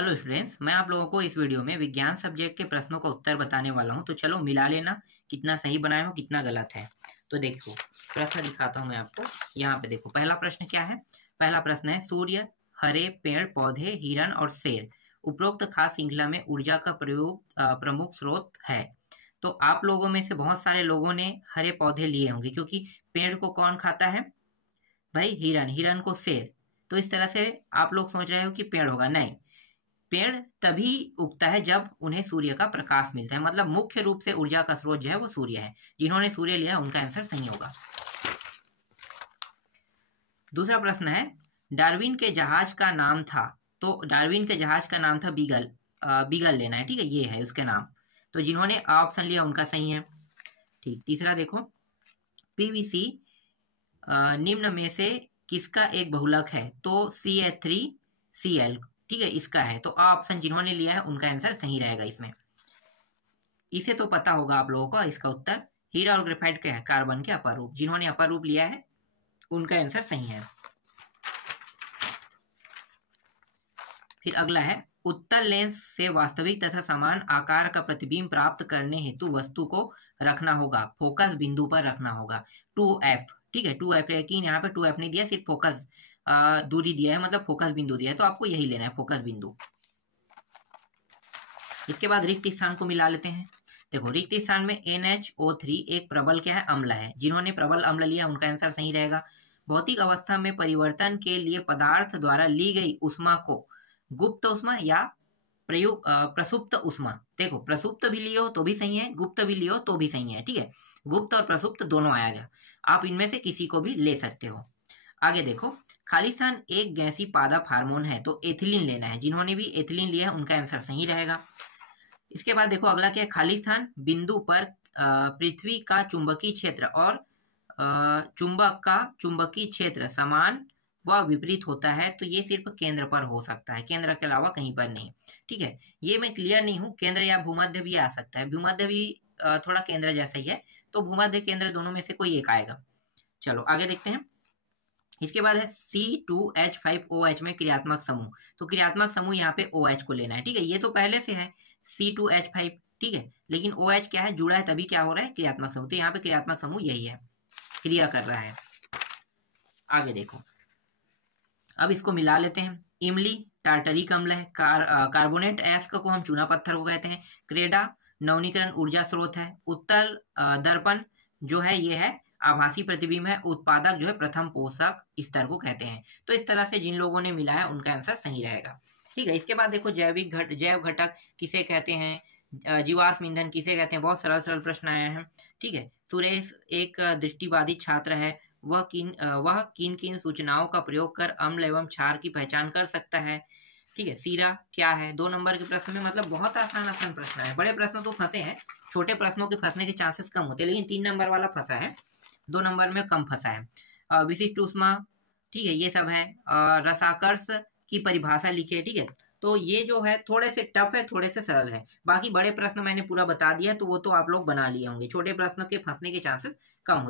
Hello students, मैं आप लोगों को इस वीडियो में विज्ञान सब्जेक्ट के प्रश्नों का उत्तर बताने वाला हूं। तो चलो मिला लेना, कितना सही बनाया हो कितना गलत है। तो देखो प्रश्न दिखाता हूं मैं आपको। यहाँ पे देखो पहला प्रश्न क्या है। पहला प्रश्न है, सूर्य, हरे पेड़ पौधे, हिरण और शेर उपरोक्त खास श्रृंखला में ऊर्जा का प्रमुख स्रोत है। तो आप लोगों में से बहुत सारे लोगों ने हरे पौधे लिए होंगे, क्योंकि पेड़ को कौन खाता है भाई? हिरण, हिरण को शेर। तो इस तरह से आप लोग सोच रहे हो कि पेड़ होगा, नहीं। पेड़ तभी उगता है जब उन्हें सूर्य का प्रकाश मिलता है, मतलब मुख्य रूप से ऊर्जा का स्रोत जो है वो सूर्य है। जिन्होंने सूर्य लिया उनका आंसर सही होगा। दूसरा प्रश्न है, डार्विन के जहाज का नाम था। तो डार्विन के जहाज का नाम था बीगल। बीगल लेना है, ठीक है, ये है उसके नाम। तो जिन्होंने ऑप्शन लिया उनका सही है। ठीक, तीसरा देखो, पीवीसी निम्न में से किसका एक बहुलक है? तो CH3Cl, ठीक है, इसका है। तो ऑप्शन जिन्होंने लिया है उनका आंसर सही रहेगा इसमें। इसे तो पता होगा आप लोगों को इसका उत्तर। हीरा और ग्रेफाइट क्या है? कार्बन के अपर रूप। जिन्होंने अपर रूप लिया है उनका आंसर सही है। फिर अगला है, उत्तल लेंस से वास्तविक तथा समान आकार का प्रतिबिंब प्राप्त करने हेतु वस्तु को रखना होगा, फोकस बिंदु पर रखना होगा। 2F, ठीक है, 2F, लेकिन यहाँ पे 2F नहीं दिया, सिर्फ फोकस दूरी दिया है, मतलब फोकस बिंदु दिया है। तो आपको यही लेना है, फोकस बिंदु। इसके बाद रिक्त स्थान को मिला लेते हैं। देखो रिक्त स्थान में NHO3 एक प्रबल क्या है? अम्ल है। जिन्होंने प्रबल अम्ल लिया उनका आंसर सही रहेगा। भौतिक अवस्था में परिवर्तन के लिए पदार्थ द्वारा ली गई उष्मा को गुप्त उष्मा या प्रसुप्त उष्मा। देखो प्रसुप्त भी लियो तो भी सही है, गुप्त भी लियो तो भी सही है, ठीक है। गुप्त और प्रसुप्त दोनों आएगा, आप इनमें से किसी को भी ले सकते हो। आगे देखो, खालिस्तान एक गैसीय पादप हार्मोन है, तो एथिलीन लेना है। जिन्होंने भी एथिलीन लिया है उनका आंसर सही रहेगा। इसके बाद देखो अगला क्या है, खालिस्तान बिंदु पर पृथ्वी का चुंबकीय क्षेत्र और चुंबक का चुंबकीय क्षेत्र समान व विपरीत होता है। तो ये सिर्फ केंद्र पर हो सकता है, केंद्र के अलावा कहीं पर नहीं, ठीक है। ये मैं क्लियर नहीं हूँ, केंद्र या भूमध्य भी आ सकता है। भूमध्य भी थोड़ा केंद्र जैसा ही है, तो भूमध्य केंद्र दोनों में से कोई एक आएगा। चलो आगे देखते हैं। इसके बाद है C2H5OH में क्रियात्मक समूह। तो क्रियात्मक समूह यहाँ पे OH को लेना है, ठीक है। ये तो पहले से है C2H5, ठीक है, लेकिन OH क्या है? जुड़ा है, तभी क्या हो रहा है? क्रियात्मक समूह। तो यहाँ पे क्रियात्मक समूह यही है, क्रिया कर रहा है। आगे देखो, अब इसको मिला लेते हैं। इमली टार्टरिक अम्ल है। कार्बोनेट एस को हम चूना पत्थर को कहते हैं। क्रेडा नवनीकरण ऊर्जा स्रोत है। उत्तल दर्पण जो है ये है आभासी प्रतिबिंब है। उत्पादक जो है प्रथम पोषक स्तर को कहते हैं। तो इस तरह से जिन लोगों ने मिलाया उनका आंसर सही रहेगा, ठीक है। इसके बाद देखो, जैव घटक किसे कहते हैं, जीवाश्म ईंधन किसे कहते हैं? बहुत सरल सरल प्रश्न आया है, ठीक है। सुरेश एक दृष्टिबाधित छात्र है। वह किन किन सूचनाओं का प्रयोग कर अम्ल एवं क्षार की पहचान कर सकता है, ठीक है। सीरा क्या है? 2 नंबर के प्रश्न में, मतलब बहुत आसान आसान प्रश्न है। बड़े प्रश्न तो फंसे हैं, छोटे प्रश्नों के फंसने के चांसेस कम होते हैं, लेकिन 3 नंबर वाला फंसा है, 2 नंबर में कम फंसा है। विशिष्ट ऊष्मा, ठीक है, ये सब है। रसाकर्ष की परिभाषा लिखिए, ठीक है। तो ये जो है थोड़े से टफ है, थोड़े से सरल है। बाकी बड़े प्रश्न मैंने पूरा बता दिया, तो वो तो आप लोग बना लिए होंगे। छोटे प्रश्नों के फंसने के चांसेस कम होते हैं।